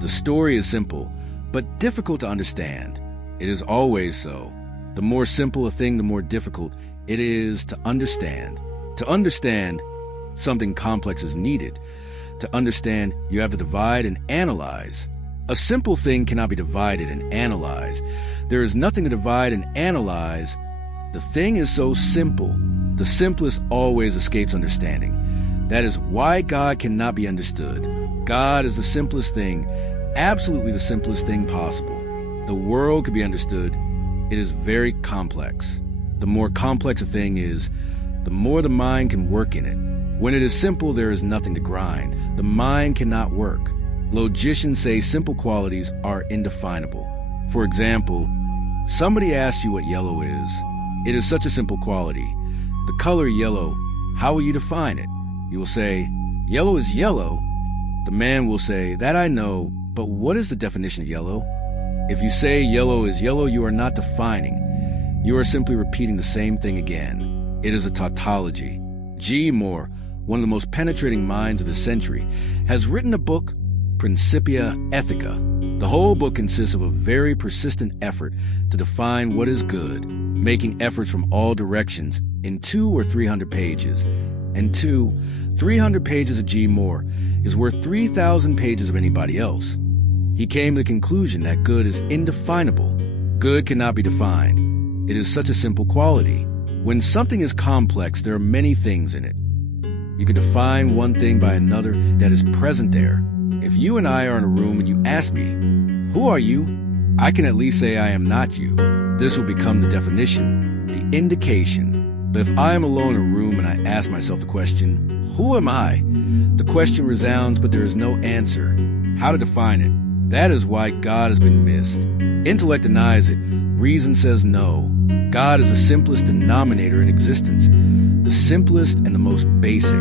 The story is simple, but difficult to understand. It is always so. The more simple a thing, the more difficult it is to understand. To understand, something complex is needed. To understand, you have to divide and analyze. A simple thing cannot be divided and analyzed. There is nothing to divide and analyze. The thing is so simple. The simplest always escapes understanding. That is why God cannot be understood. God is the simplest thing, absolutely the simplest thing possible. The world could be understood. It is very complex. The more complex a thing is, the more the mind can work in it. When it is simple, there is nothing to grind. The mind cannot work. Logicians say simple qualities are indefinable. For example, somebody asks you what yellow is. It is such a simple quality. The color yellow, how will you define it? You will say, yellow is yellow. The man will say, that I know, but what is the definition of yellow? If you say yellow is yellow, you are not defining. You are simply repeating the same thing again. It is a tautology. G. Moore, one of the most penetrating minds of the century, has written a book, Principia Ethica. The whole book consists of a very persistent effort to define what is good, making efforts from all directions in 200 or 300 pages. And 300 pages of G. Moore is worth 3,000 pages of anybody else. He came to the conclusion that good is indefinable. Good cannot be defined. It is such a simple quality. When something is complex, there are many things in it. You can define one thing by another that is present there. If you and I are in a room and you ask me, who are you? I can at least say I am not you. This will become the definition, the indication. But if I am alone in a room and I ask myself the question, who am I? The question resounds, but there is no answer. How to define it? That is why God has been missed. Intellect denies it. Reason says no. God is the simplest denominator in existence, the simplest and the most basic.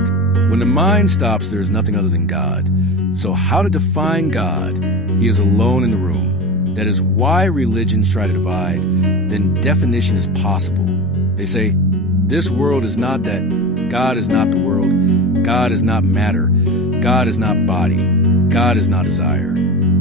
When the mind stops, there is nothing other than God. So how to define God? He is alone in the room. That is why religions try to divide. Then definition is possible. They say, this world is not that. God is not the world. God is not matter. God is not body. God is not desire.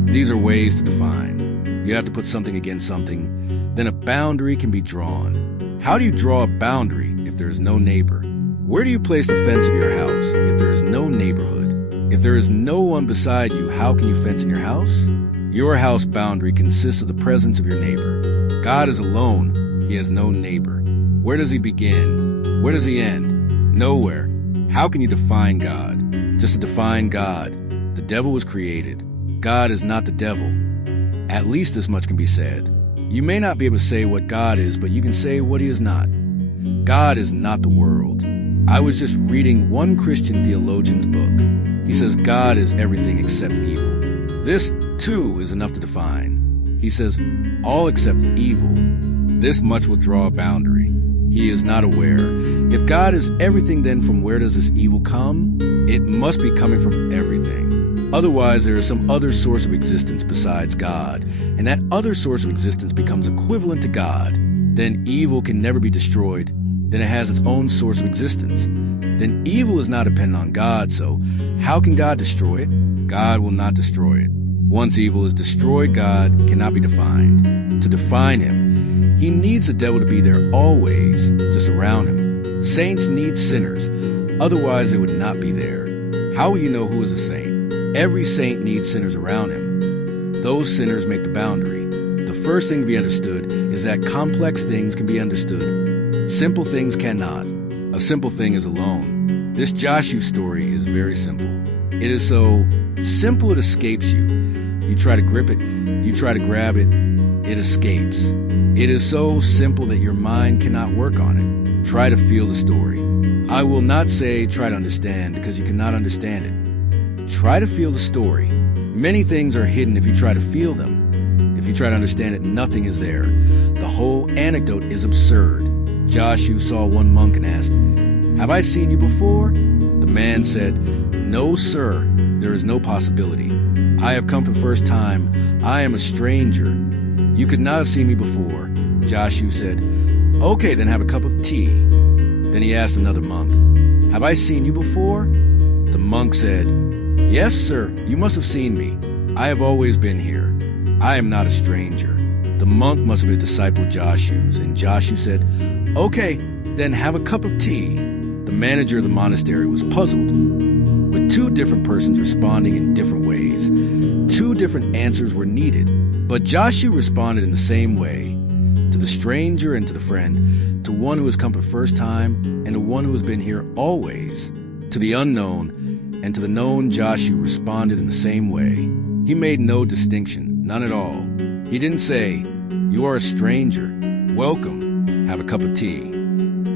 These are ways to define. You have to put something against something. Then a boundary can be drawn. How do you draw a boundary if there is no neighbor? Where do you place the fence of your house if there is no neighborhood? If there is no one beside you, how can you fence in your house? Your house boundary consists of the presence of your neighbor. God is alone. He has no neighbor. Where does he begin? Where does he end? Nowhere. How can you define God? Just to define God, the devil was created. God is not the devil. At least this much can be said. You may not be able to say what God is, but you can say what he is not. God is not the world. I was just reading one Christian theologian's book. He says God is everything except evil. This, too, is enough to define. He says all except evil. This much will draw a boundary. He is not aware. If God is everything, then from where does this evil come? It must be coming from everything. Otherwise, there is some other source of existence besides God, and that other source of existence becomes equivalent to God. Then evil can never be destroyed. Then it has its own source of existence. Then evil is not dependent on God, so how can God destroy it? God will not destroy it. Once evil is destroyed, God cannot be defined. To define him, he needs the devil to be there always to surround him. Saints need sinners, otherwise they would not be there. How will you know who is a saint? Every saint needs sinners around him. Those sinners make the boundary. The first thing to be understood is that complex things can be understood. Simple things cannot. A simple thing is alone. This Joshua story is very simple. It is so simple it escapes you. You try to grip it, you try to grab it, it escapes. It is so simple that your mind cannot work on it. Try to feel the story. I will not say try to understand, because you cannot understand it. Try to feel the story. Many things are hidden if you try to feel them. If you try to understand it, nothing is there. The whole anecdote is absurd. Joshua saw one monk and asked, "Have I seen you before?" The man said, "No, sir, there is no possibility. I have come for the first time. I am a stranger. You could not have seen me before." Joshua said, "Okay, then have a cup of tea." Then he asked another monk, "Have I seen you before?" The monk said, "Yes, sir, you must have seen me." I have always been here. I am not a stranger. The monk must have been a disciple of Joshu's, and Joshu said, "Okay, then have a cup of tea." The manager of the monastery was puzzled, with two different persons responding in different ways. Two different answers were needed, but Joshu responded in the same way. To the stranger and to the friend, to one who has come for the first time and to one who has been here always. To the unknown and to the known, Joshu responded in the same way. He made no distinction, none at all. He didn't say, "You are a stranger. Welcome. Have a cup of tea."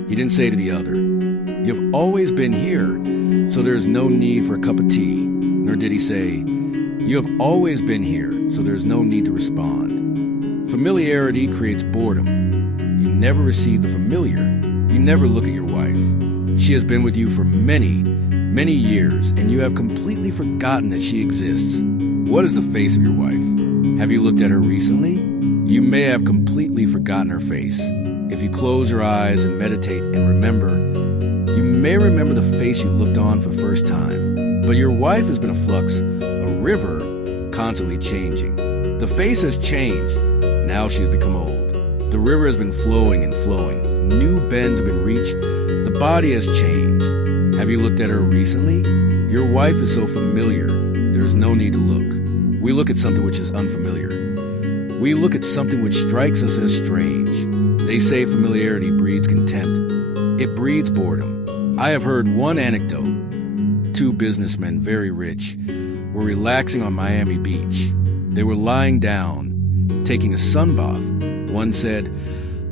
He didn't say to the other, "You have always been here, so there is no need for a cup of tea." Nor did he say, "You have always been here, so there is no need to respond." Familiarity creates boredom. You never receive the familiar. You never look at your wife. She has been with you for many, many years, and you have completely forgotten that she exists. What is the face of your wife? Have you looked at her recently? You may have completely forgotten her face. If you close your eyes and meditate and remember, you may remember the face you looked on for the first time. But your wife has been a flux, a river, constantly changing. The face has changed. Now she has become old. The river has been flowing and flowing. New bends have been reached. The body has changed. Have you looked at her recently? Your wife is so familiar, there is no need to look. We look at something which is unfamiliar. We look at something which strikes us as strange. They say familiarity breeds contempt. It breeds boredom. I have heard one anecdote. Two businessmen, very rich, were relaxing on Miami Beach. They were lying down, taking a sunbath. One said,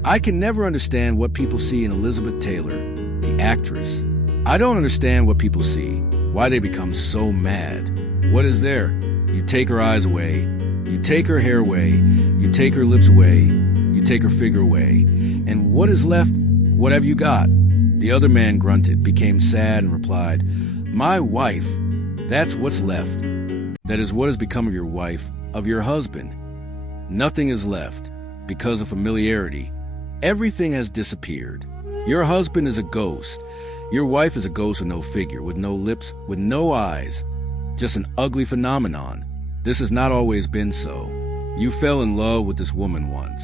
"I can never understand what people see in Elizabeth Taylor, the actress. I don't understand what people see, why they become so mad. What is there? You take her eyes away, you take her hair away, you take her lips away, you take her figure away, and what is left? What have you got?" The other man grunted, became sad, and replied, "My wife, that's what's left. That is what has become of your wife, of your husband. Nothing is left, because of familiarity. Everything has disappeared. Your husband is a ghost. Your wife is a ghost with no figure, with no lips, with no eyes. Just an ugly phenomenon. This has not always been so. You fell in love with this woman once.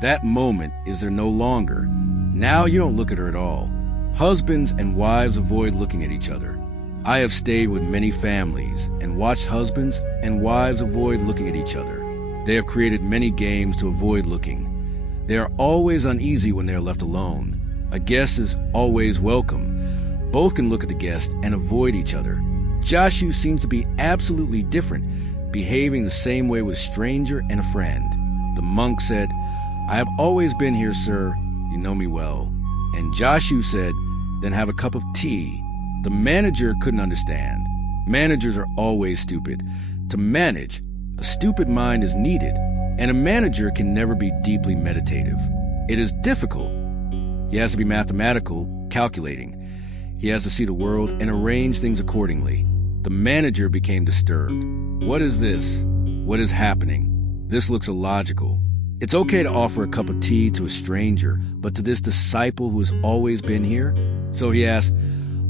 That moment is there no longer. Now you don't look at her at all. Husbands and wives avoid looking at each other. I have stayed with many families and watched husbands and wives avoid looking at each other. They have created many games to avoid looking. They are always uneasy when they are left alone. A guest is always welcome. Both can look at the guest and avoid each other. Joshu seems to be absolutely different, behaving the same way with a stranger and a friend. The monk said, "I have always been here, sir. You know me well." And Joshu said, "Then have a cup of tea." The manager couldn't understand. Managers are always stupid. To manage, a stupid mind is needed, and a manager can never be deeply meditative. It is difficult. He has to be mathematical, calculating. He has to see the world and arrange things accordingly. The manager became disturbed. What is this? What is happening? This looks illogical. It's okay to offer a cup of tea to a stranger, but to this disciple who has always been here? So he asked,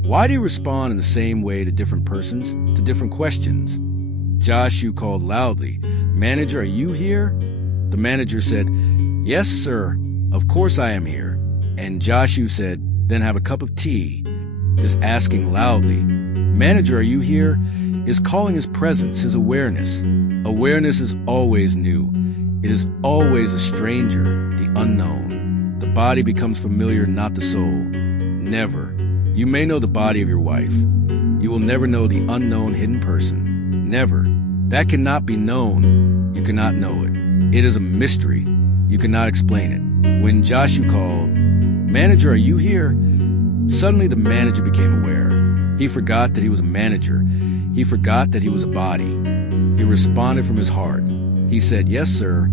"Why do you respond in the same way to different persons, to different questions?" Joshu called loudly, "Manager, are you here?" The manager said, "Yes, sir. Of course I am here." And Joshu said, "Then have a cup of tea." This asking loudly, "Manager, are you here?" is calling his presence, his awareness. Awareness is always new. It is always a stranger, the unknown. The body becomes familiar, not the soul. Never. You may know the body of your wife. You will never know the unknown hidden person. Never. That cannot be known. You cannot know it. It is a mystery. You cannot explain it. When Joshu called, "Manager, are you here?" Suddenly the manager became aware. He forgot that he was a manager. He forgot that he was a body. He responded from his heart. He said, "Yes, sir."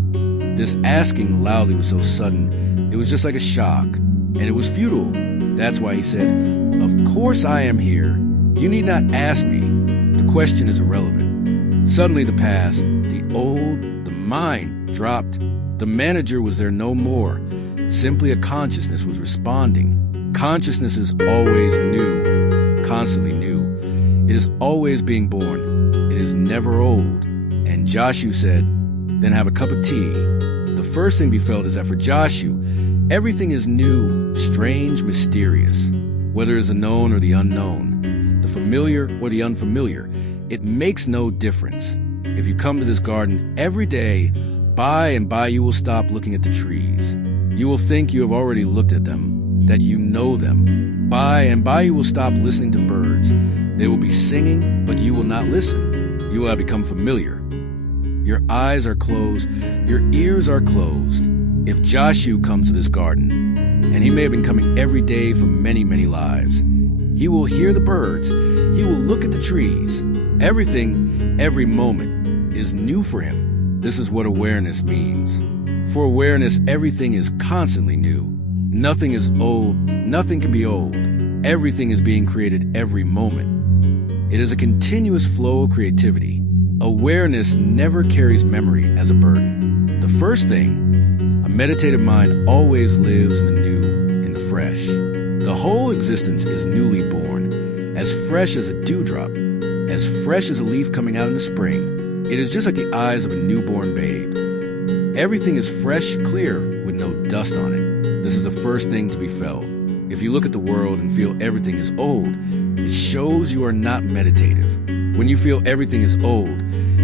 This asking loudly was so sudden, it was just like a shock, and it was futile. That's why he said, "Of course I am here. You need not ask me. The question is irrelevant." Suddenly the past, the old, the mind dropped. The manager was there no more. Simply a consciousness was responding. Consciousness is always new, constantly new. It is always being born. It is never old. And Joshu said, "Then have a cup of tea." The first thing befell is that for Joshu, everything is new, strange, mysterious. Whether it is the known or the unknown, the familiar or the unfamiliar, it makes no difference. If you come to this garden every day, by and by you will stop looking at the trees. You will think you have already looked at them, that you know them. By and by you will stop listening to birds. They will be singing, but you will not listen. You will have become familiar. Your eyes are closed, your ears are closed. If Joshu comes to this garden, and he may have been coming every day for many, many lives, he will hear the birds, he will look at the trees. Everything, every moment, is new for him. This is what awareness means. For awareness, everything is constantly new. Nothing is old, nothing can be old. Everything is being created every moment. It is a continuous flow of creativity. Awareness never carries memory as a burden. The first thing, a meditative mind always lives in the new, in the fresh. The whole existence is newly born, as fresh as a dewdrop, as fresh as a leaf coming out in the spring. It is just like the eyes of a newborn babe. Everything is fresh, clear, with no dust on it. This is the first thing to be felt. If you look at the world and feel everything is old, it shows you are not meditative. When you feel everything is old,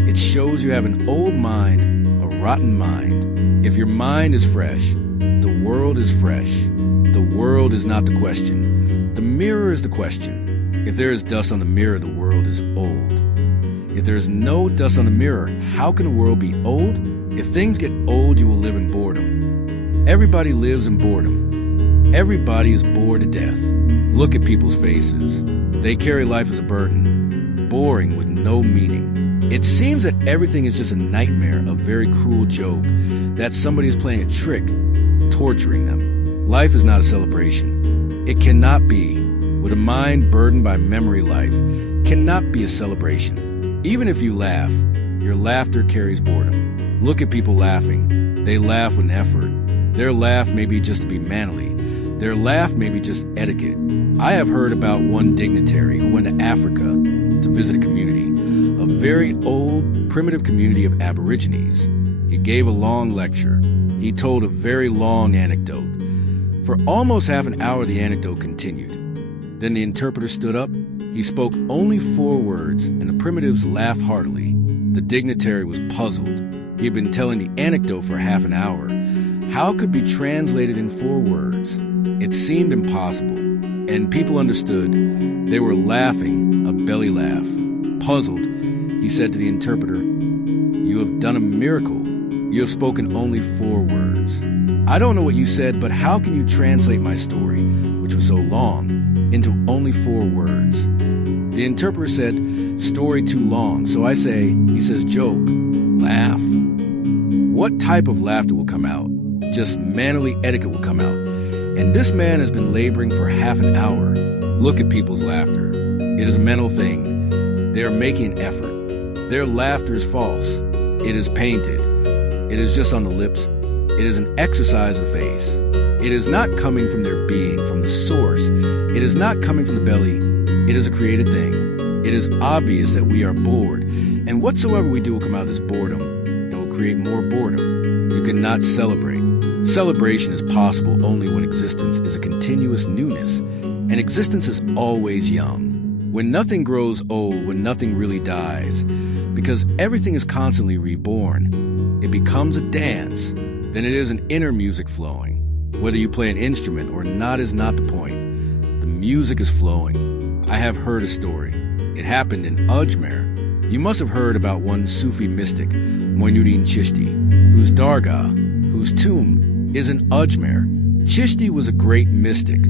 it shows you have an old mind, a rotten mind. If your mind is fresh, the world is fresh. The world is not the question. The mirror is the question. If there is dust on the mirror, the world is old. If there is no dust on the mirror, how can the world be old? If things get old, you will live in boredom. Everybody lives in boredom. Everybody is bored to death. Look at people's faces. They carry life as a burden, boring with no meaning. It seems that everything is just a nightmare, a very cruel joke, that somebody is playing a trick, torturing them. Life is not a celebration. It cannot be. With a mind burdened by memory, life cannot be a celebration. Even if you laugh, your laughter carries boredom. Look at people laughing. They laugh with an effort. Their laugh may be just to be manly. Their laugh may be just etiquette. I have heard about one dignitary who went to Africa to visit a community, a very old, primitive community of Aborigines. He gave a long lecture. He told a very long anecdote. For almost half an hour, the anecdote continued. Then the interpreter stood up. He spoke only 4 words, and the primitives laughed heartily. The dignitary was puzzled. He had been telling the anecdote for half an hour. How could it be translated in 4 words? It seemed impossible, and people understood. They were laughing, a belly laugh. Puzzled, he said to the interpreter, "You have done a miracle. You have spoken only 4 words. I don't know what you said, but how can you translate my story, which was so long, into only 4 words?" The interpreter said, "Story too long, so I say," he says, "joke, laugh." What type of laughter will come out? Just mannerly etiquette will come out. And this man has been laboring for half an hour. Look at people's laughter. It is a mental thing. They are making an effort. Their laughter is false. It is painted. It is just on the lips. It is an exercise of face. It is not coming from their being, from the source. It is not coming from the belly. It is a created thing. It is obvious that we are bored, and whatsoever we do will come out as boredom, and will create more boredom. You cannot celebrate. Celebration is possible only when existence is a continuous newness, and existence is always young. When nothing grows old, when nothing really dies, because everything is constantly reborn, it becomes a dance. Then it is an inner music flowing. Whether you play an instrument or not is not the point. The music is flowing. I have heard a story. It happened in Ajmer. You must have heard about one Sufi mystic, Moinuddin Chishti, whose dargah, whose tomb, is in Ajmer. Chishti was a great mystic,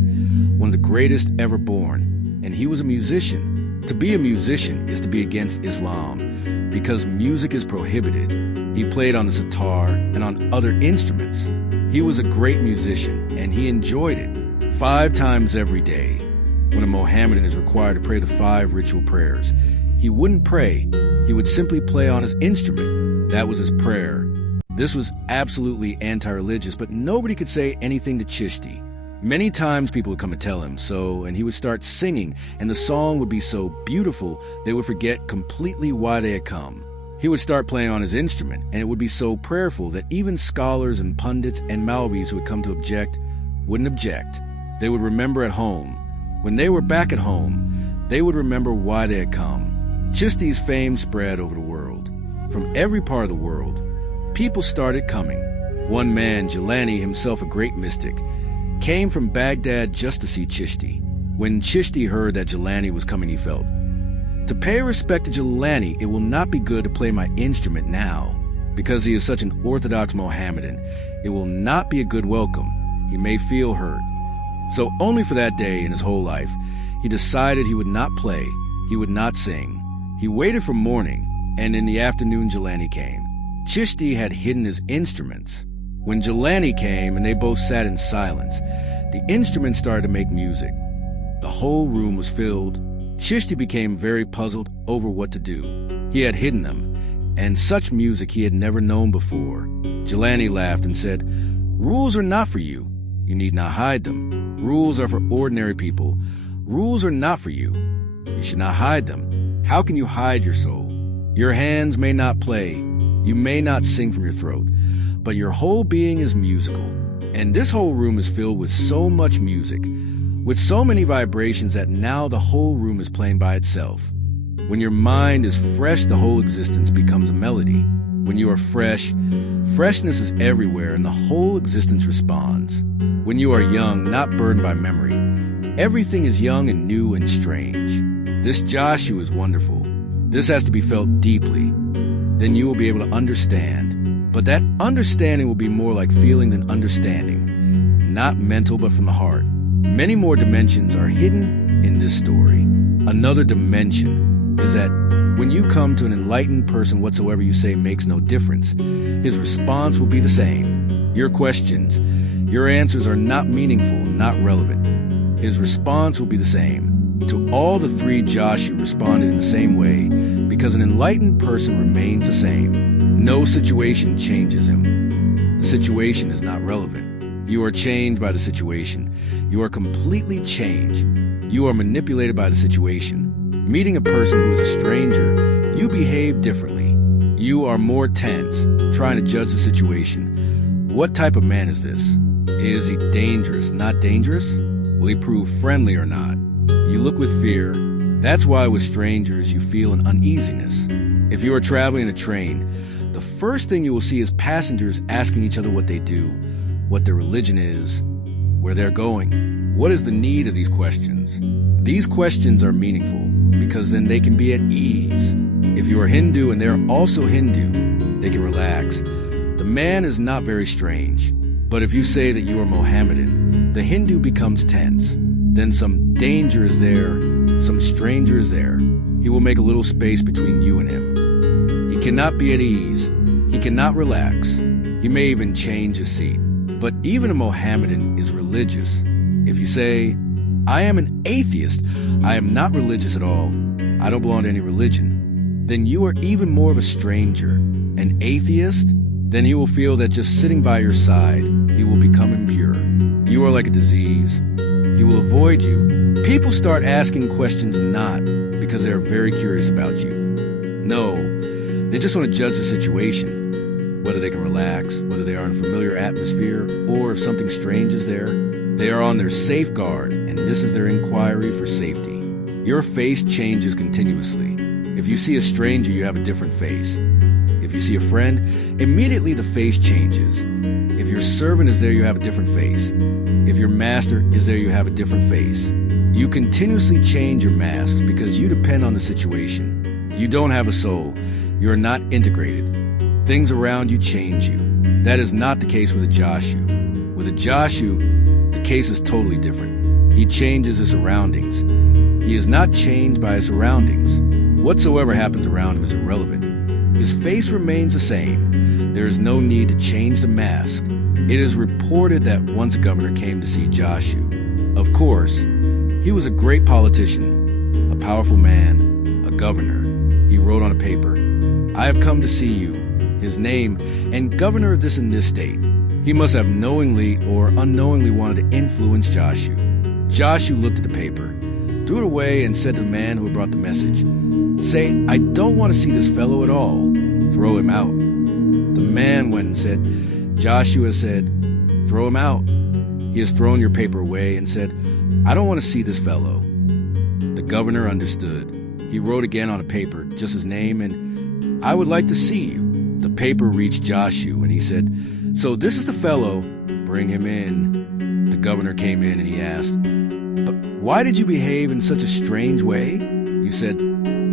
one of the greatest ever born, and he was a musician. To be a musician is to be against Islam, because music is prohibited. He played on the sitar and on other instruments. He was a great musician, and he enjoyed it 5 times every day. When a Mohammedan is required to pray the 5 ritual prayers, he wouldn't pray. He would simply play on his instrument. That was his prayer. This was absolutely anti-religious, but nobody could say anything to Chishti. Many times people would come and tell him so, and he would start singing, and the song would be so beautiful they would forget completely why they had come. He would start playing on his instrument, and it would be so prayerful that even scholars and pundits and Malvis who had come to object wouldn't object. They would remember at home. When they were back at home, they would remember why they had come. Chishti's fame spread over the world. From every part of the world, people started coming. One man, Jilani, himself a great mystic, came from Baghdad just to see Chishti. When Chishti heard that Jilani was coming, he felt, to pay respect to Jilani, it will not be good to play my instrument now. Because he is such an orthodox Mohammedan, it will not be a good welcome. He may feel hurt. So only for that day in his whole life, he decided he would not play, he would not sing. He waited for morning, and in the afternoon Jilani came. Chishti had hidden his instruments. When Jilani came and they both sat in silence, the instruments started to make music. The whole room was filled. Chishti became very puzzled over what to do. He had hidden them, and such music he had never known before. Jilani laughed and said, "Rules are not for you. You need not hide them. Rules are for ordinary people. Rules are not for you. You should not hide them. How can you hide your soul? Your hands may not play. You may not sing from your throat, but your whole being is musical. And this whole room is filled with so much music, with so many vibrations that now the whole room is playing by itself. When your mind is fresh, the whole existence becomes a melody. When you are fresh, freshness is everywhere and the whole existence responds. When you are young, not burdened by memory, everything is young and new and strange. This Joshu is wonderful. This has to be felt deeply. Then you will be able to understand. But that understanding will be more like feeling than understanding. Not mental, but from the heart. Many more dimensions are hidden in this story. Another dimension is that when you come to an enlightened person, whatsoever you say makes no difference. His response will be the same. Your questions, your answers are not meaningful, not relevant. His response will be the same. To all the three, Joshu responded in the same way because an enlightened person remains the same. No situation changes him. The situation is not relevant. You are changed by the situation. You are completely changed. You are manipulated by the situation. Meeting a person who is a stranger, you behave differently. You are more tense, trying to judge the situation. What type of man is this? Is he dangerous, not dangerous? Will he prove friendly or not? You look with fear. That's why with strangers you feel an uneasiness. If you are traveling in a train, the first thing you will see is passengers asking each other what they do, what their religion is, where they're going. What is the need of these questions? These questions are meaningful because then they can be at ease. If you are Hindu and they're also Hindu, they can relax. The man is not very strange. But if you say that you are Mohammedan, the Hindu becomes tense. Then some danger is there, some stranger is there. He will make a little space between you and him. He cannot be at ease. He cannot relax. He may even change his seat. But even a Mohammedan is religious. If you say, I am an atheist, I am not religious at all, I don't belong to any religion, then you are even more of a stranger. An atheist? Then he will feel that just sitting by your side, he will become impure. You are like a disease. He will avoid you. People start asking questions not because they are very curious about you. No, they just want to judge the situation, whether they can relax, whether they are in a familiar atmosphere, or if something strange is there. They are on their safeguard, and this is their inquiry for safety. Your face changes continuously. If you see a stranger, you have a different face. If you see a friend, immediately the face changes. If your servant is there, you have a different face. If your master is there, you have a different face. You continuously change your masks because you depend on the situation. You don't have a soul. You are not integrated. Things around you change you. That is not the case with a Joshu. With a Joshu, the case is totally different. He changes his surroundings. He is not changed by his surroundings. Whatsoever happens around him is irrelevant. His face remains the same. There is no need to change the mask. It is reported that once a governor came to see Joshu. Of course, he was a great politician, a powerful man, a governor. He wrote on a paper, I have come to see you, his name, and governor of this and this state. He must have knowingly or unknowingly wanted to influence Joshu. Joshu looked at the paper, threw it away, and said to the man who had brought the message, Say, I don't want to see this fellow at all. throw him out. The man went and said, Joshua said, throw him out. He has thrown your paper away and said, I don't want to see this fellow. The governor understood. He wrote again on a paper, just his name, and I would like to see you. The paper reached Joshua, and he said, so this is the fellow, bring him in. The governor came in and he asked, but why did you behave in such a strange way? You said,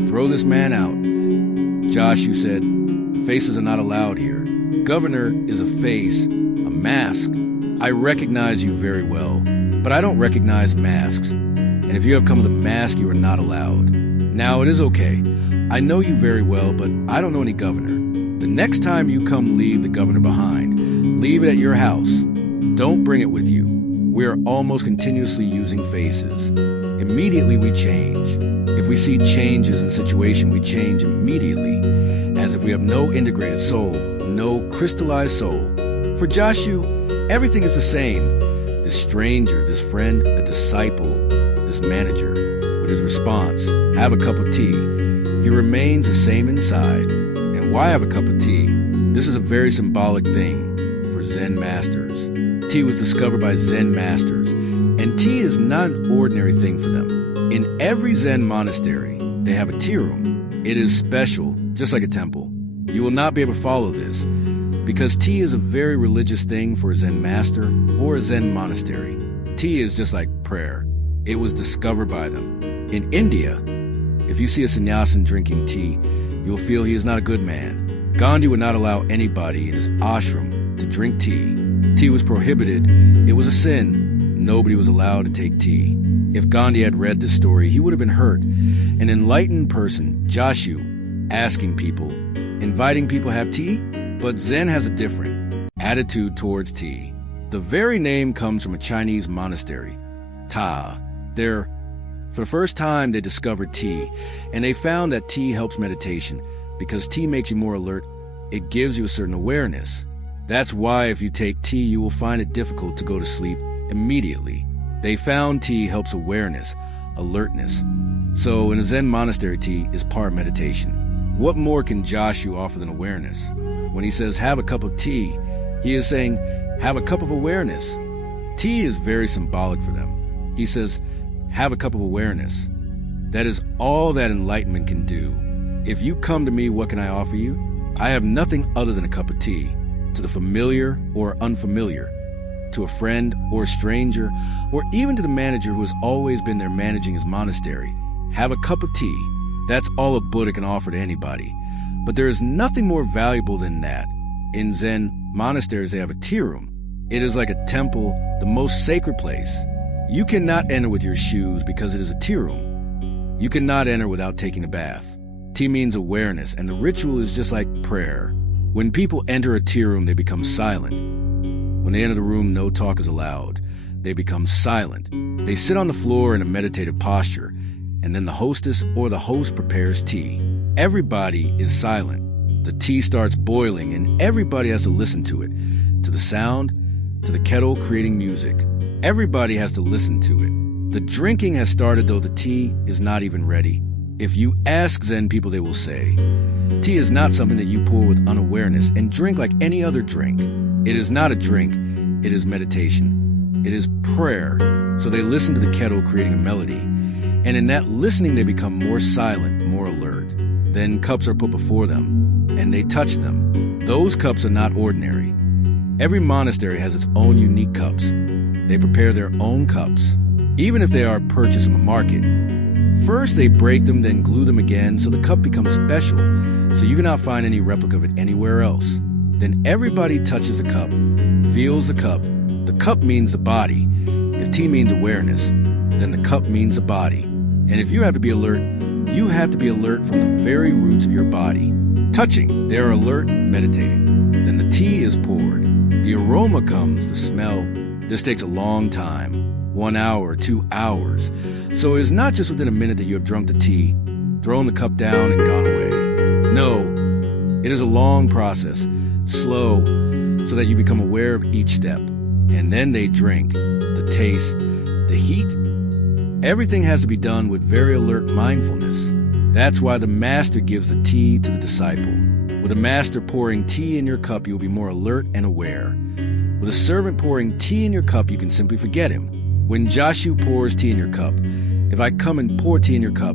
throw this man out. Joshua said, faces are not allowed here. Governor is a face, a mask. I recognize you very well, but I don't recognize masks. And if you have come with a mask, you are not allowed. Now, it is okay. I know you very well, but I don't know any governor. The next time you come, leave the governor behind. Leave it at your house. Don't bring it with you. We are almost continuously using faces. Immediately we change. If we see changes in a situation, we change immediately, as if we have no integrated soul, no crystallized soul. For Joshua, everything is the same. This stranger, this friend, a disciple, this manager, with his response, have a cup of tea, he remains the same inside. And why have a cup of tea? This is a very symbolic thing for Zen masters. Tea was discovered by Zen masters, and tea is not an ordinary thing for them. In every Zen monastery, they have a tea room. It is special, just like a temple. You will not be able to follow this, because tea is a very religious thing for a Zen master or a Zen monastery. Tea is just like prayer. It was discovered by them. In India, if you see a sannyasin drinking tea, you'll feel he is not a good man. Gandhi would not allow anybody in his ashram to drink tea. Tea was prohibited. It was a sin. Nobody was allowed to take tea. If Gandhi had read this story, he would have been hurt. An enlightened person, Joshua, asking people, inviting people to have tea? But Zen has a different attitude towards tea. The very name comes from a Chinese monastery, Ta. For the first time, they discovered tea, and they found that tea helps meditation because tea makes you more alert. It gives you a certain awareness. That's why if you take tea, you will find it difficult to go to sleep immediately. They found tea helps awareness, alertness. So in a Zen monastery, tea is part meditation. What more can Joshua offer than awareness? When he says, have a cup of tea, he is saying, have a cup of awareness. Tea is very symbolic for them. He says, have a cup of awareness. That is all that enlightenment can do. If you come to me, what can I offer you? I have nothing other than a cup of tea. To the familiar or unfamiliar, to a friend or a stranger, or even to the manager who has always been there managing his monastery, have a cup of tea. That's all a Buddha can offer to anybody. But there is nothing more valuable than that. In Zen monasteries, they have a tea room. It is like a temple, the most sacred place. You cannot enter with your shoes because it is a tea room. You cannot enter without taking a bath. Tea means awareness, and the ritual is just like prayer. When people enter a tea room, they become silent. When they enter the room, no talk is allowed. They become silent. They sit on the floor in a meditative posture, and then the hostess or the host prepares tea. Everybody is silent. The tea starts boiling, and everybody has to listen to it, to the sound, to the kettle creating music. Everybody has to listen to it. The drinking has started, though the tea is not even ready. If you ask Zen people, they will say, tea is not something that you pour with unawareness and drink like any other drink. It is not a drink, it is meditation. It is prayer. So they listen to the kettle creating a melody. And in that listening, they become more silent, more alert. Then cups are put before them, and they touch them. Those cups are not ordinary. Every monastery has its own unique cups. They prepare their own cups, even if they are purchased from a market. First, they break them, then glue them again, so the cup becomes special, so you cannot find any replica of it anywhere else. Then everybody touches a cup, feels the cup. The cup means the body. If tea means awareness, then the cup means the body. And if you have to be alert, you have to be alert from the very roots of your body. Touching, they are alert, meditating. Then the tea is poured. The aroma comes, the smell. This takes a long time, 1 hour, 2 hours. So it is not just within a minute that you have drunk the tea, thrown the cup down, and gone away. No, it is a long process, slow, so that you become aware of each step. And then they drink, the taste, the heat. Everything has to be done with very alert mindfulness. That's why the master gives the tea to the disciple. With With a master pouring tea in your cup, you will be more alert and aware. With a servant pouring tea in your cup, you can simply forget him. When Joshua pours tea in your cup, if I come and pour tea in your cup,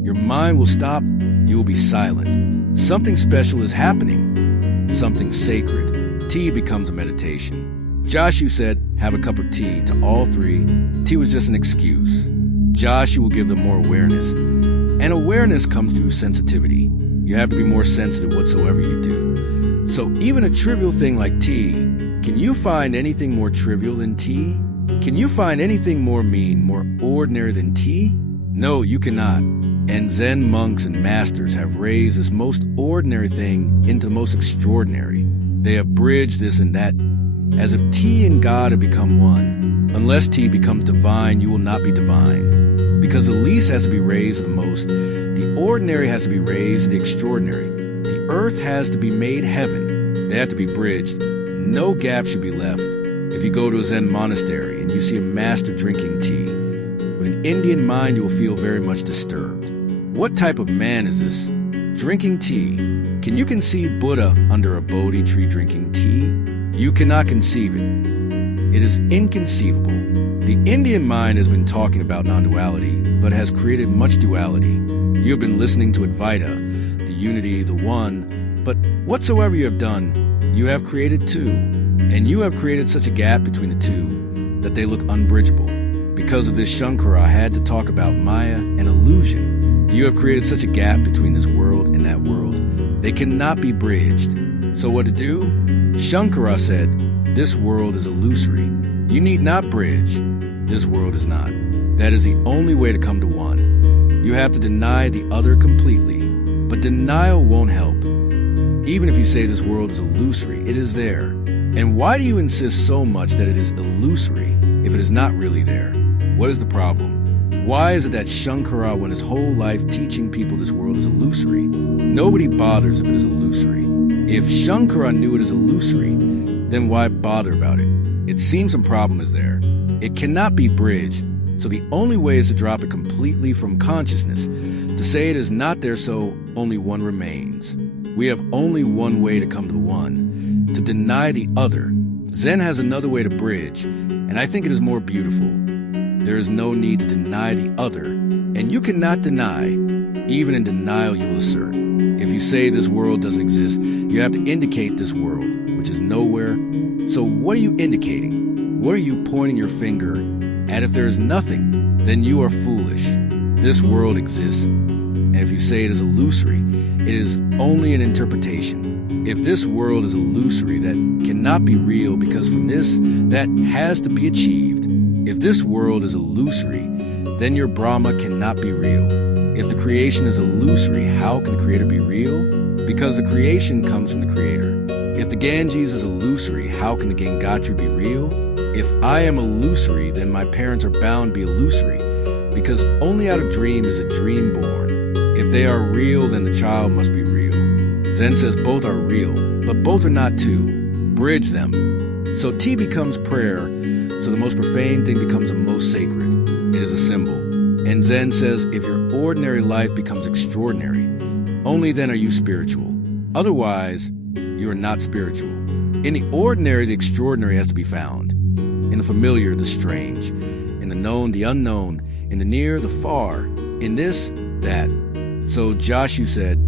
your mind will stop, you will be silent. Something special is happening, something sacred. Tea becomes a meditation. Joshua said, have a cup of tea to all three. Tea was just an excuse. Joshua will give them more awareness. And awareness comes through sensitivity. You have to be more sensitive whatsoever you do. So even a trivial thing like tea, can you find anything more trivial than tea? Can you find anything more mean, more ordinary than tea? No, you cannot. And Zen monks and masters have raised this most ordinary thing into the most extraordinary. They have bridged this and that, as if tea and God have become one. Unless tea becomes divine, you will not be divine. Because the least has to be raised to the most, the ordinary has to be raised to the extraordinary. The earth has to be made heaven. They have to be bridged. No gap should be left. If you go to a Zen monastery and you see a master drinking tea, with an Indian mind you will feel very much disturbed. What type of man is this? Drinking tea. Can you conceive Buddha under a Bodhi tree drinking tea? You cannot conceive it. It is inconceivable. The Indian mind has been talking about non-duality, but has created much duality. You have been listening to Advaita, the unity, the one, but whatsoever you have done, you have created two. And you have created such a gap between the two that they look unbridgeable. Because of this, Shankara had to talk about Maya and illusion. You have created such a gap between this world and that world. They cannot be bridged. So what to do? Shankara said, this world is illusory. You need not bridge. This world is not. That is the only way to come to one. You have to deny the other completely. But denial won't help. Even if you say this world is illusory, it is there. And why do you insist so much that it is illusory if it is not really there? What is the problem? Why is it that Shankara went his whole life teaching people this world is illusory? Nobody bothers if it is illusory. If Shankara knew it is illusory, then why bother about it? It seems some problem is there. It cannot be bridged, so the only way is to drop it completely from consciousness, to say it is not there so only one remains. We have only one way to come to the one, to deny the other. Zen has another way to bridge, and I think it is more beautiful. There is no need to deny the other, and you cannot deny. Even in denial you will assert. If you say this world doesn't exist, you have to indicate this world, which is nowhere. So what are you indicating? What are you pointing your finger at? If there is nothing, then you are foolish. This world exists, and if you say it is illusory, it is only an interpretation. If this world is illusory, that cannot be real, because from this, that has to be achieved. If this world is illusory, then your Brahma cannot be real. If the creation is illusory, how can the Creator be real? Because the creation comes from the Creator. If the Ganges is illusory, how can the Gangotri be real? If I am illusory, then my parents are bound to be illusory, because only out of dream is a dream born. If they are real, then the child must be real. Zen says both are real, but both are not two. Bridge them. So tea becomes prayer, so the most profane thing becomes the most sacred. It is a symbol. And Zen says if your ordinary life becomes extraordinary, only then are you spiritual. Otherwise, you are not spiritual. In the ordinary, the extraordinary has to be found. In the familiar, the strange. In the known, the unknown. In the near, the far. In this, that. So Joshua said,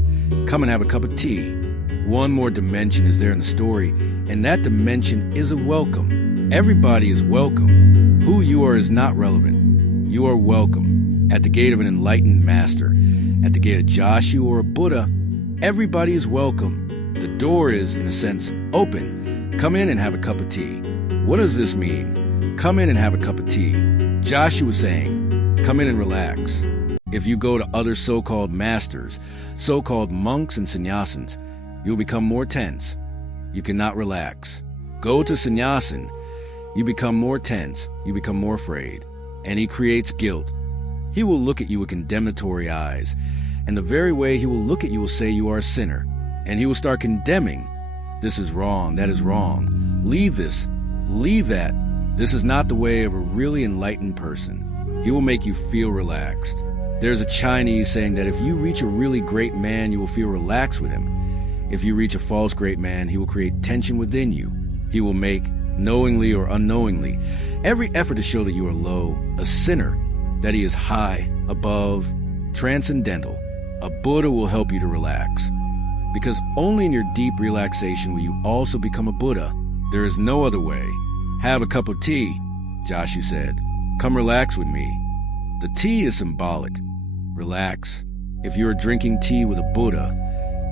come and have a cup of tea. One more dimension is there in the story, and that dimension is of welcome. Everybody is welcome. Who you are is not relevant. You are welcome. At the gate of an enlightened master, at the gate of Joshua or a Buddha, everybody is welcome. The door is, in a sense, open. Come in and have a cup of tea. What does this mean? Come in and have a cup of tea. Joshua was saying, come in and relax. If you go to other so-called masters, so-called monks and sannyasins, you'll become more tense. You cannot relax. Go to sannyasin. You become more tense. You become more afraid. And he creates guilt. He will look at you with condemnatory eyes. And the very way he will look at you will say you are a sinner. And he will start condemning. This is wrong. That is wrong. Leave this. Leave that. This is not the way of a really enlightened person. He will make you feel relaxed. There's a Chinese saying that if you reach a really great man, you will feel relaxed with him. If you reach a false great man, he will create tension within you. He will make, knowingly or unknowingly, every effort to show that you are low, a sinner, that he is high, above, transcendental. A Buddha will help you to relax. Because only in your deep relaxation will you also become a Buddha. There is no other way. Have a cup of tea, Joshu said. Come relax with me. The tea is symbolic. Relax. If you are drinking tea with a Buddha,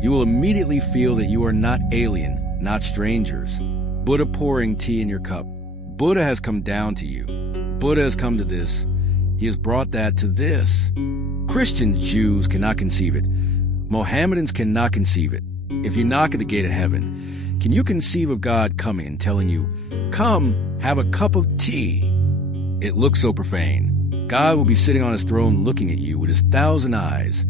you will immediately feel that you are not alien, not strangers. Buddha pouring tea in your cup. Buddha has come down to you. Buddha has come to this. He has brought that to this. Christians, Jews cannot conceive it. Mohammedans cannot conceive it. If you knock at the gate of heaven, can you conceive of God coming and telling you, come, have a cup of tea? It looks so profane. God will be sitting on his throne looking at you with his 1,000 eyes,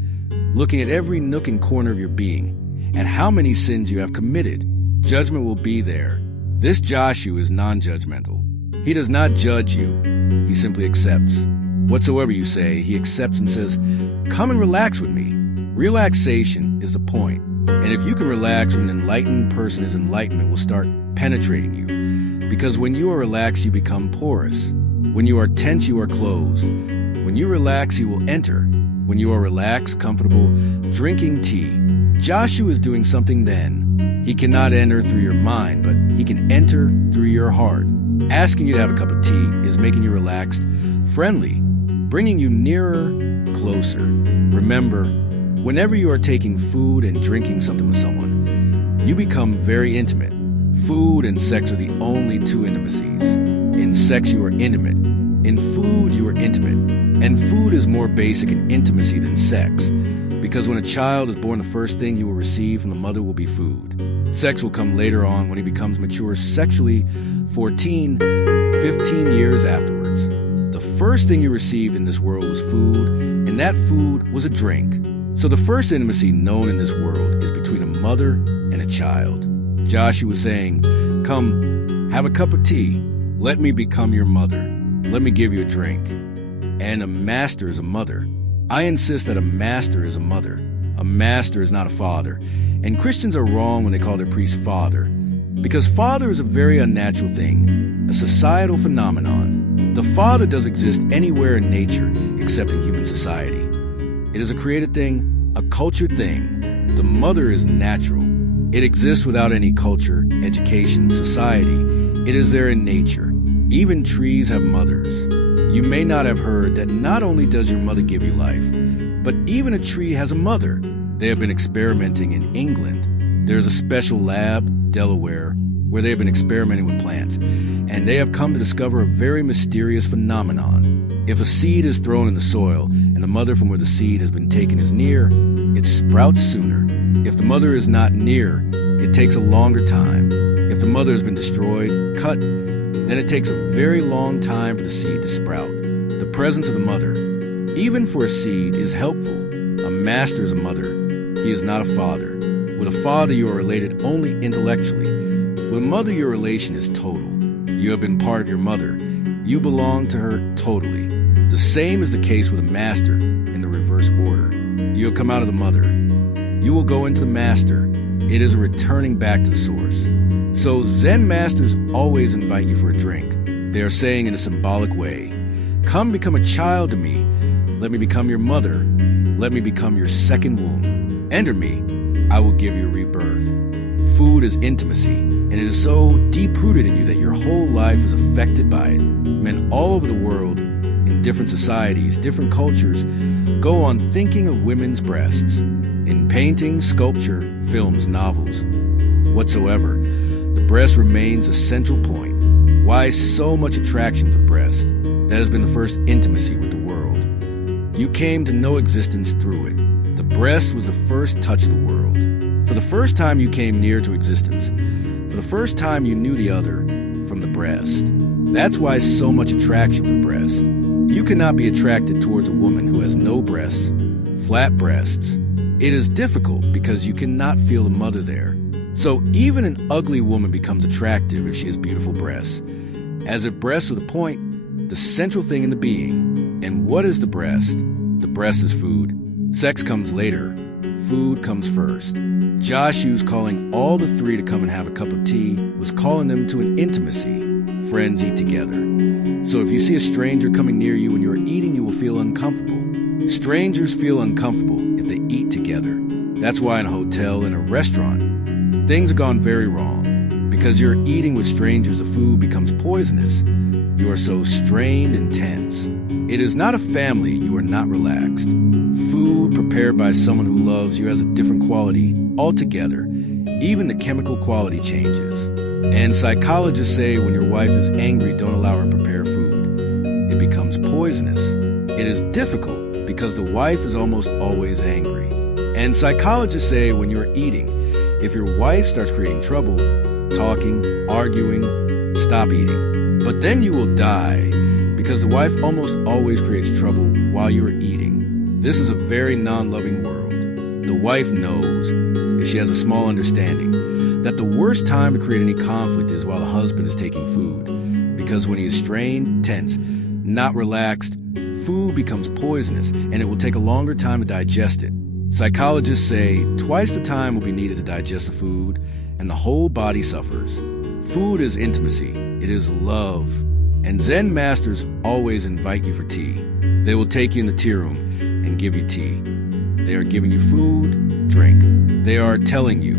looking at every nook and corner of your being, at how many sins you have committed. Judgment will be there. This Joshu is non-judgmental. He does not judge you. He simply accepts. Whatsoever you say, he accepts and says, come and relax with me. Relaxation is the point. And if you can relax when an enlightened person, his enlightenment will start penetrating you. Because when you are relaxed, you become porous. When you are tense, you are closed. When you relax, he will enter. When you are relaxed, comfortable, drinking tea, Joshu is doing something then. He cannot enter through your mind, but he can enter through your heart. Asking you to have a cup of tea is making you relaxed, friendly, bringing you nearer, closer. Remember, whenever you are taking food and drinking something with someone, you become very intimate. Food and sex are the only two intimacies. In sex, you are intimate. In food, you are intimate. And food is more basic in intimacy than sex. Because when a child is born, the first thing he will receive from the mother will be food. Sex will come later on when he becomes mature sexually, 14, 15 years afterwards. The first thing you received in this world was food, and that food was a drink. So the first intimacy known in this world is between a mother and a child. Joshu was saying, come, have a cup of tea. Let me become your mother. Let me give you a drink. And a master is a mother. I insist that a master is a mother. A master is not a father. And Christians are wrong when they call their priest father. Because father is a very unnatural thing, a societal phenomenon. The father does exist anywhere in nature except in human society. It is a created thing, a cultured thing. The mother is natural. It exists without any culture, education, society. It is there in nature. Even trees have mothers. You may not have heard that not only does your mother give you life, but even a tree has a mother. They have been experimenting in England. There's a special lab, Delaware, where they have been experimenting with plants, and they have come to discover a very mysterious phenomenon. If a seed is thrown in the soil, and the mother from where the seed has been taken is near, it sprouts sooner. If the mother is not near, it takes a longer time. If the mother has been destroyed, cut, then it takes a very long time for the seed to sprout. The presence of the mother, even for a seed, is helpful. A master is a mother. He is not a father. With a father, you are related only intellectually. With a mother, your relation is total. You have been part of your mother. You belong to her totally. The same is the case with a master in the reverse order. You have come out of the mother. You will go into the master. It is a returning back to the source. So Zen masters always invite you for a drink. They are saying in a symbolic way, come become a child to me. Let me become your mother. Let me become your second womb. Enter me. I will give you a rebirth. Food is intimacy, and it is so deep-rooted in you that your whole life is affected by it. Men all over the world, in different societies, different cultures, go on thinking of women's breasts. In painting, sculpture, films, novels, whatsoever, the breast remains a central point. Why so much attraction for breast? That has been the first intimacy with the world. You came to know existence through it. The breast was the first touch of the world. For the first time you came near to existence. For the first time you knew the other from the breast. That's why so much attraction for breast. You cannot be attracted towards a woman who has no breasts, flat breasts. It is difficult because you cannot feel the mother there. So even an ugly woman becomes attractive if she has beautiful breasts. As if breasts are the point, the central thing in the being. And what is the breast? The breast is food. Sex comes later. Food comes first. Joshu's calling all the three to come and have a cup of tea was calling them to an intimacy. Friends eat together. So if you see a stranger coming near you when you are eating, you will feel uncomfortable. Strangers feel uncomfortable if they eat together. That's why in a hotel, in a restaurant, things have gone very wrong. Because you're eating with strangers, the food becomes poisonous. You are so strained and tense. It is not a family, you are not relaxed. Food prepared by someone who loves you has a different quality altogether. Even the chemical quality changes. And psychologists say when your wife is angry, don't allow her to prepare food. It becomes poisonous. It is difficult because the wife is almost always angry. And psychologists say when you're eating, if your wife starts creating trouble, talking, arguing, stop eating. But then you will die because the wife almost always creates trouble while you are eating. This is a very non-loving world. The wife knows, if she has a small understanding, that the worst time to create any conflict is while the husband is taking food. Because when he is strained, tense, not relaxed, food becomes poisonous and it will take a longer time to digest it. Psychologists say twice the time will be needed to digest the food, and the whole body suffers. Food is intimacy. It is love. And Zen masters always invite you for tea. They will take you in the tea room and give you tea. They are giving you food, drink. They are telling you,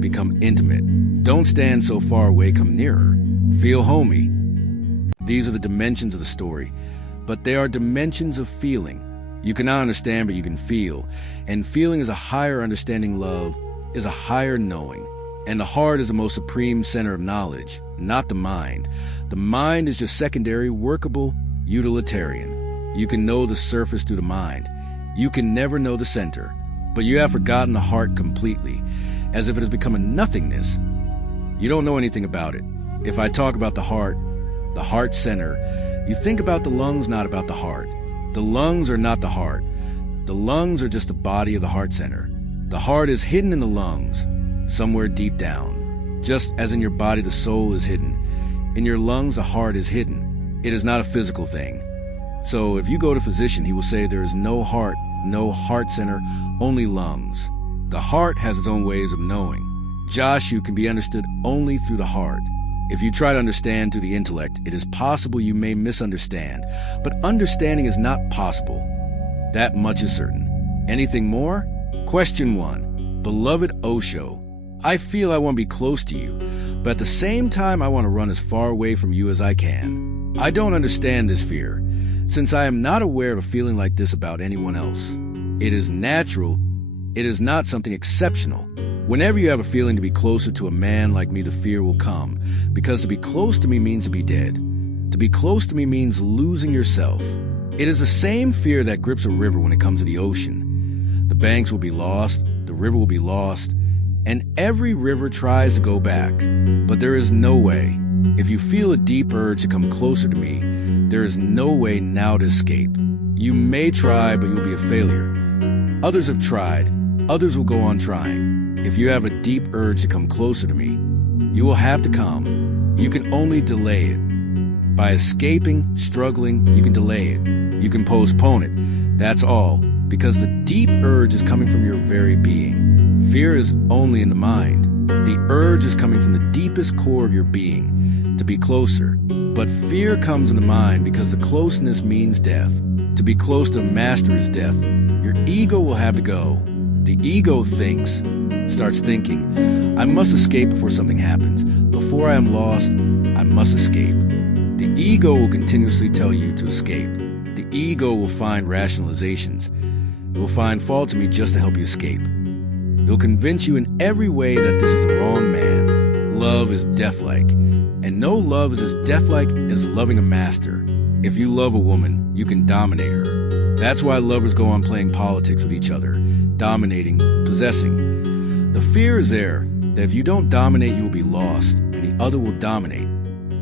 become intimate. Don't stand so far away, come nearer. Feel homey. These are the dimensions of the story, but they are dimensions of feeling. You cannot understand, but you can feel. And feeling is a higher understanding. Love is a higher knowing. And the heart is the most supreme center of knowledge, not the mind. The mind is just secondary, workable, utilitarian. You can know the surface through the mind. You can never know the center. But you have forgotten the heart completely, as if it has become a nothingness. You don't know anything about it. If I talk about the heart center, you think about the lungs, not about the heart. The lungs are not the heart. The lungs are just the body of the heart center. The heart is hidden in the lungs, somewhere deep down. Just as in your body the soul is hidden, in your lungs the heart is hidden. It is not a physical thing. So if you go to a physician, he will say there is no heart center, only lungs. The heart has its own ways of knowing. Joshu can be understood only through the heart. If you try to understand through the intellect, it is possible you may misunderstand, but understanding is not possible. That much is certain. Anything more? Question 1. Beloved Osho, I feel I want to be close to you, but at the same time I want to run as far away from you as I can. I don't understand this fear, since I am not aware of a feeling like this about anyone else. It is natural. It is not something exceptional. Whenever you have a feeling to be closer to a man like me, the fear will come, because to be close to me means to be dead. To be close to me means losing yourself. It is the same fear that grips a river when it comes to the ocean. The banks will be lost, the river will be lost, and every river tries to go back. But there is no way. If you feel a deep urge to come closer to me, there is no way now to escape. You may try, but you'll be a failure. Others have tried. Others will go on trying. If you have a deep urge to come closer to me, you will have to come. You can only delay it. By escaping, struggling, you can delay it. You can postpone it. That's all, because the deep urge is coming from your very being. Fear is only in the mind. The urge is coming from the deepest core of your being, to be closer. But fear comes in the mind because the closeness means death. To be close to a master is death. Your ego will have to go. The ego starts thinking, I must escape before something happens. Before I am lost, I must escape. The ego will continuously tell you to escape. The ego will find rationalizations. It will find fault in me just to help you escape. It will convince you in every way that this is the wrong man. Love is death-like, and no love is as death-like as loving a master. If you love a woman, you can dominate her. That's why lovers go on playing politics with each other, dominating, possessing. The fear is there that if you don't dominate, you will be lost, and the other will dominate.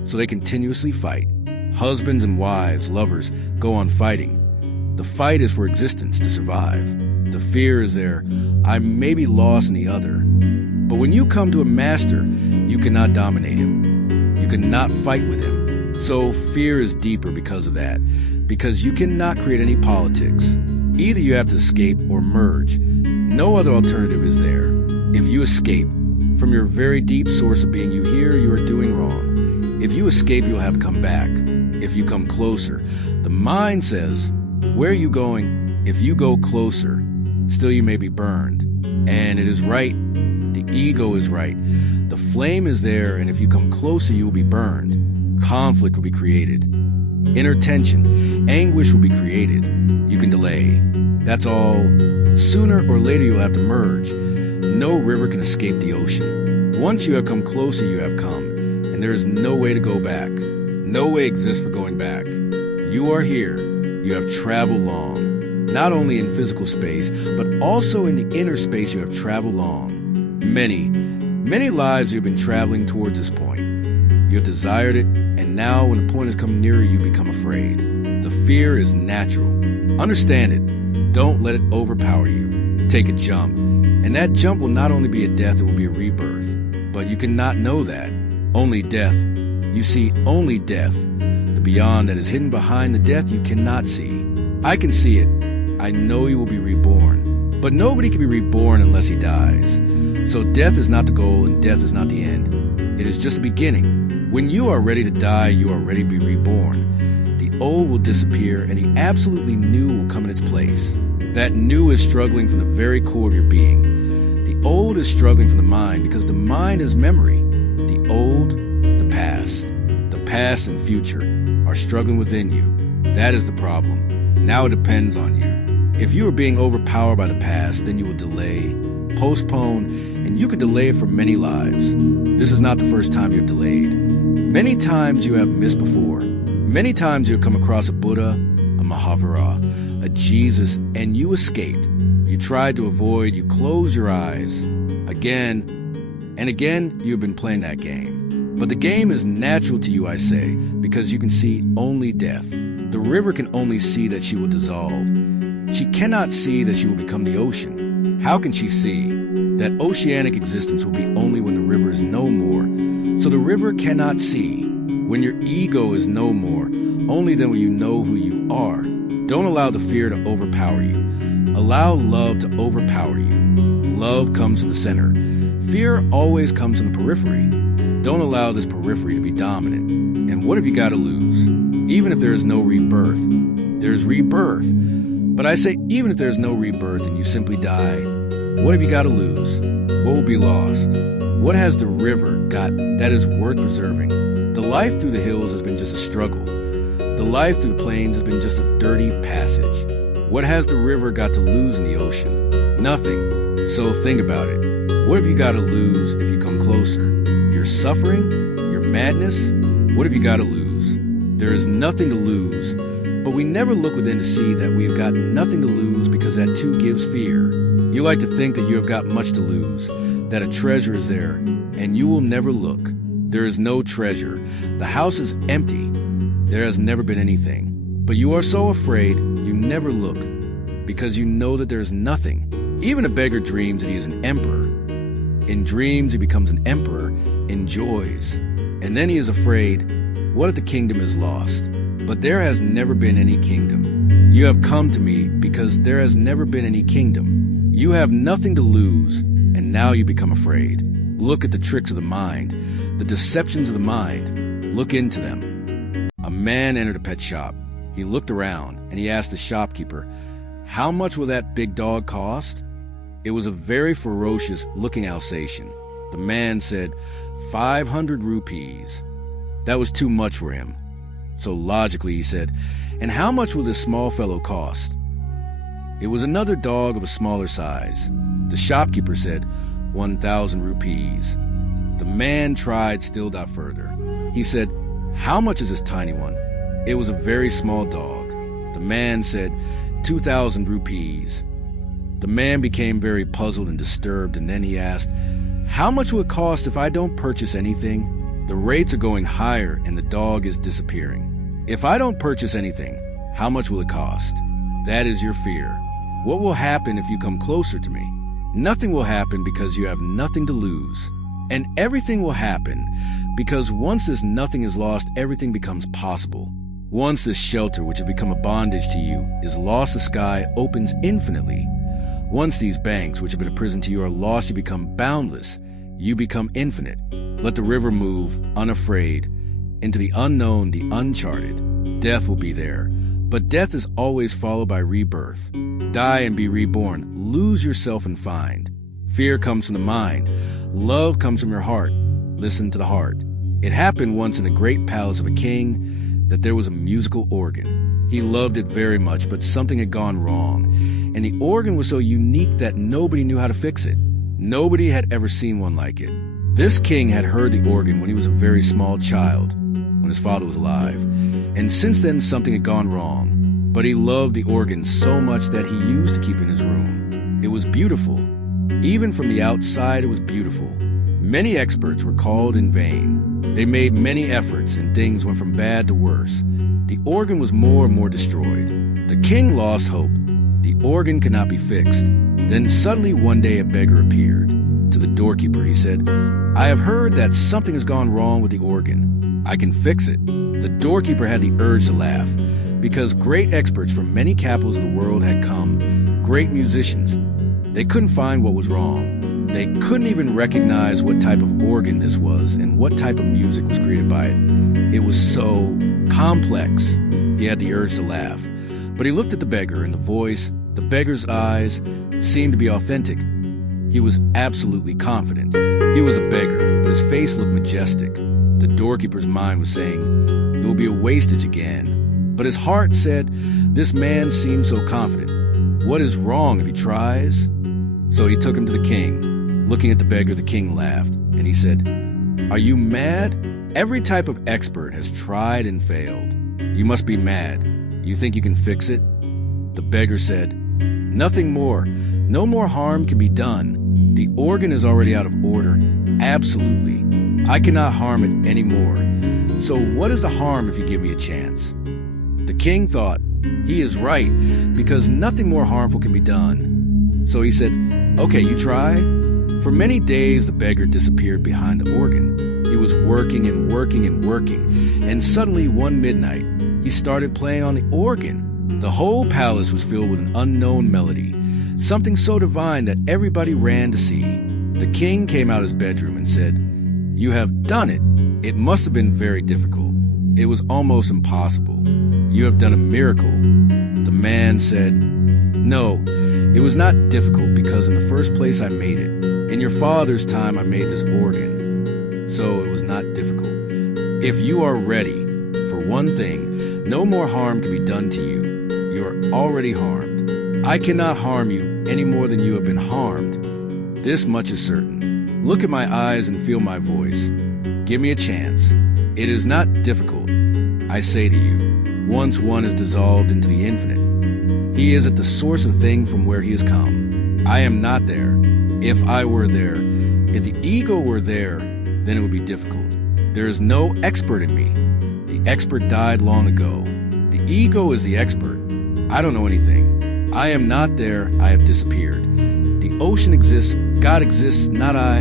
So they continuously fight. Husbands and wives, lovers, go on fighting. The fight is for existence, to survive. The fear is there, I may be lost in the other. But when you come to a master, you cannot dominate him. You cannot fight with him. So fear is deeper because of that. Because you cannot create any politics. Either you have to escape or merge. No other alternative is there. If you escape from your very deep source of being you hear you are doing wrong. If you escape, you'll have to come back. If you come closer, the mind says, where are you going? If you go closer, still you may be burned. And it is right. The ego is right. The flame is there, and if you come closer, you will be burned. Conflict will be created. Inner tension, anguish will be created. You can delay. That's all. Sooner or later you'll have to merge. No river can escape the ocean. Once you have come closer, you have come, and there is no way to go back. No way exists for going back. You are here. You have traveled long. Not only in physical space, but also in the inner space you have traveled long. Many lives you've been traveling towards this point. You have desired it, and now when the point has come nearer, you become afraid. The fear is natural. Understand it. Don't let it overpower you. Take a jump. And that jump will not only be a death, it will be a rebirth. But you cannot know that. Only death. You see only death. The beyond that is hidden behind the death you cannot see. I can see it. I know you will be reborn. But nobody can be reborn unless he dies. So death is not the goal and death is not the end. It is just the beginning. When you are ready to die, you are ready to be reborn. The old will disappear and the absolutely new will come in its place. That new is struggling from the very core of your being. The old is struggling from the mind because the mind is memory. The old, the past and future are struggling within you. That is the problem. Now it depends on you. If you are being overpowered by the past, then you will delay, postpone, and you could delay it for many lives. This is not the first time you have delayed. Many times you have missed before. Many times you have come across a Buddha, a Mahavira, a Jesus, and you escaped. You tried to avoid, you closed your eyes. Again and again, you have been playing that game. But the game is natural to you, I say, because you can see only death. The river can only see that she will dissolve. She cannot see that she will become the ocean. How can she see? That oceanic existence will be only when the river is no more. So the river cannot see. When your ego is no more, only then will you know who you are. Don't allow the fear to overpower you. Allow love to overpower you. Love comes from the center. Fear always comes from the periphery. Don't allow this periphery to be dominant. And what have you got to lose? Even if there is no rebirth, there's rebirth. But I say, even if there's no rebirth and you simply die, what have you got to lose? What will be lost? What has the river got that is worth preserving? The life through the hills has been just a struggle. The life through the plains has been just a dirty passage. What has the river got to lose in the ocean? Nothing. So think about it. What have you got to lose if you come closer? Your suffering? Your madness? What have you got to lose? There is nothing to lose, but we never look within to see that we have got nothing to lose because that too gives fear. You like to think that you have got much to lose, that a treasure is there, and you will never look. There is no treasure. The house is empty. There has never been anything. But you are so afraid you never look because you know that there is nothing. Even a beggar dreams that he is an emperor. In dreams, he becomes an emperor in joys. And then he is afraid, what if the kingdom is lost? But there has never been any kingdom. You have come to me because there has never been any kingdom. You have nothing to lose, and now you become afraid. Look at the tricks of the mind, the deceptions of the mind. Look into them. A man entered a pet shop. He looked around, and he asked the shopkeeper, how much will that big dog cost? It was a very ferocious-looking Alsatian. The man said, 500 rupees. That was too much for him. So logically he said, and how much will this small fellow cost? It was another dog of a smaller size. The shopkeeper said, 1,000 rupees. The man tried still doubt further. He said, how much is this tiny one? It was a very small dog. The man said, 2,000 rupees. The man became very puzzled and disturbed, and then he asked, how much will it cost if I don't purchase anything? The rates are going higher and the dog is disappearing. If I don't purchase anything, how much will it cost? That is your fear. What will happen if you come closer to me? Nothing will happen because you have nothing to lose. And everything will happen because once this nothing is lost, everything becomes possible. Once this shelter, which has become a bondage to you, is lost, the sky opens infinitely. Once these banks, which have been a prison to you, are lost, you become boundless. You become infinite. Let the river move, unafraid, into the unknown, the uncharted. Death will be there, but death is always followed by rebirth. Die and be reborn. Lose yourself and find. Fear comes from the mind. Love comes from your heart. Listen to the heart. It happened once in the great palace of a king that there was a musical organ. He loved it very much, but something had gone wrong, and the organ was so unique that nobody knew how to fix it. Nobody had ever seen one like it. This king had heard the organ when he was a very small child, when his father was alive, and since then something had gone wrong. But he loved the organ so much that he used to keep it in his room. It was beautiful. Even from the outside, it was beautiful. Many experts were called in vain. They made many efforts, and things went from bad to worse. The organ was more and more destroyed. The king lost hope. The organ could not be fixed. Then suddenly one day a beggar appeared. To the doorkeeper he said, "I have heard that something has gone wrong with the organ. I can fix it." The doorkeeper had the urge to laugh, because great experts from many capitals of the world had come, great musicians. They couldn't find what was wrong. They couldn't even recognize what type of organ this was and what type of music was created by it. It was so complex. He had the urge to laugh. But he looked at the beggar, and the voice, the beggar's eyes, seemed to be authentic. He was absolutely confident. He was a beggar, but his face looked majestic. The doorkeeper's mind was saying, "It will be a wastage again." But his heart said, "This man seems so confident. What is wrong if he tries?" So he took him to the king. Looking at the beggar, the king laughed, and he said, "Are you mad? Every type of expert has tried and failed. You must be mad. You think you can fix it?" The beggar said, "Nothing more. No more harm can be done. The organ is already out of order. Absolutely. I cannot harm it anymore. So what is the harm if you give me a chance?" The king thought, he is right, because nothing more harmful can be done. So he said, "Okay, you try." For many days the beggar disappeared behind the organ. He was working and working and working, and suddenly one midnight he started playing on the organ. The whole palace was filled with an unknown melody, something so divine that everybody ran to see. The king came out of his bedroom and said, "You have done it. It must have been very difficult. It was almost impossible. You have done a miracle." The man said, "No, it was not difficult because in the first place I made it. In your father's time I made this organ. So it was not difficult. If you are ready, for one thing, no more harm can be done to you. You are already harmed. I cannot harm you any more than you have been harmed. This much is certain. Look at my eyes and feel my voice. Give me a chance. It is not difficult. I say to you, once one is dissolved into the infinite, he is at the source of the thing from where he has come. I am not there. If I were there, if the ego were there, then it would be difficult. There is no expert in me. The expert died long ago. The ego is the expert. I don't know anything. I am not there. I have disappeared. The ocean exists. God exists, not I.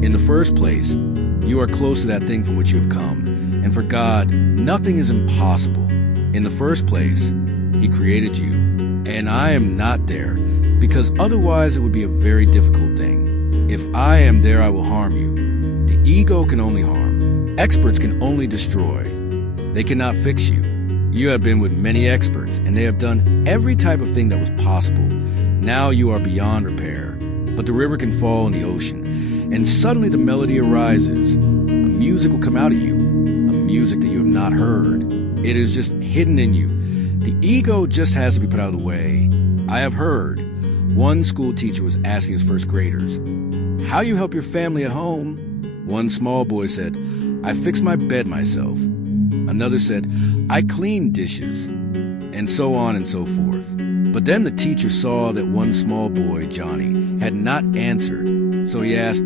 In the first place, you are close to that thing from which you have come. And for God, nothing is impossible. In the first place, He created you. And I am not there, because otherwise it would be a very difficult thing. If I am there, I will harm you. The ego can only harm. Experts can only destroy. They cannot fix you. You have been with many experts, and they have done every type of thing that was possible. Now you are beyond repair. But the river can fall in the ocean, and suddenly the melody arises. A music will come out of you, a music that you have not heard. It is just hidden in you. The ego just has to be put out of the way. I have heard. One school teacher was asking his first graders, "How you help your family at home?" One small boy said, "I fix my bed myself." Another said, "I clean dishes," and so on and so forth. But then the teacher saw that one small boy, Johnny, had not answered. So he asked,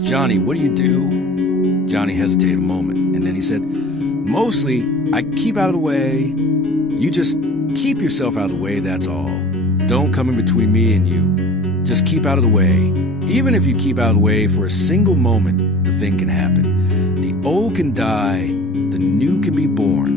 "Johnny, what do you do?" Johnny hesitated a moment, and then he said, "Mostly, I keep out of the way." You just keep yourself out of the way, that's all. Don't come in between me and you. Just keep out of the way. Even if you keep out of the way for a single moment, the thing can happen. The old can die, the new can be born.